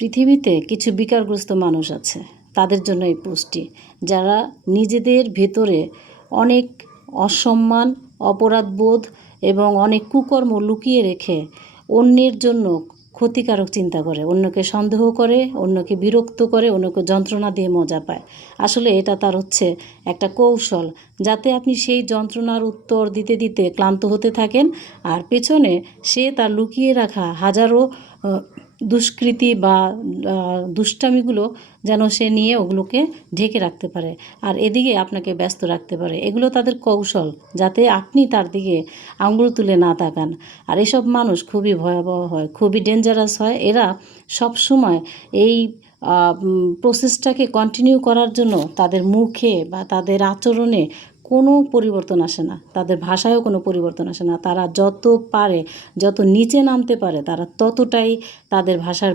পৃথিবীতে কিছু বিকারগ্রস্ত মানুষ আছে, তাদের জন্য এই পোস্টটি, যারা নিজেদের ভেতরে অনেক অসম্মান, অপরাধবোধ এবং অনেক কুকর্ম লুকিয়ে রেখে অন্যের জন্য ক্ষতিকারক চিন্তা করে, অন্যকে সন্দেহ করে, অন্যকে বিরক্ত করে, অন্যকে যন্ত্রণা দিয়ে মজা পায়। আসলে এটা তার হচ্ছে একটা কৌশল, যাতে আপনি সেই যন্ত্রণার উত্তর দিতে দিতে ক্লান্ত হতে থাকেন, আর পেছনে সে তার লুকিয়ে রাখা হাজারো দুষ্কৃতি বা দুষ্টামিগুলো যেন সে নিয়ে ওগুলোকে ঢেকে রাখতে পারে, আর এদিকে আপনাকে ব্যস্ত রাখতে পারে। এগুলো তাদের কৌশল, যাতে আপনি তার দিকে আঙুল তুলে না তাকান। আর এসব মানুষ খুবই ভয়াবহ হয়, খুবই ডেঞ্জারাস হয়। এরা সব সময় এই প্রসেসটাকে কন্টিনিউ করার জন্য তাদের মুখে বা তাদের আচরণে কোনো পরিবর্তন আসে না, তাদের ভাষায়ও কোনো পরিবর্তন আসে না। তারা যত পারে, যত নিচে নামতে পারে, তারা ততটাই তাদের ভাষার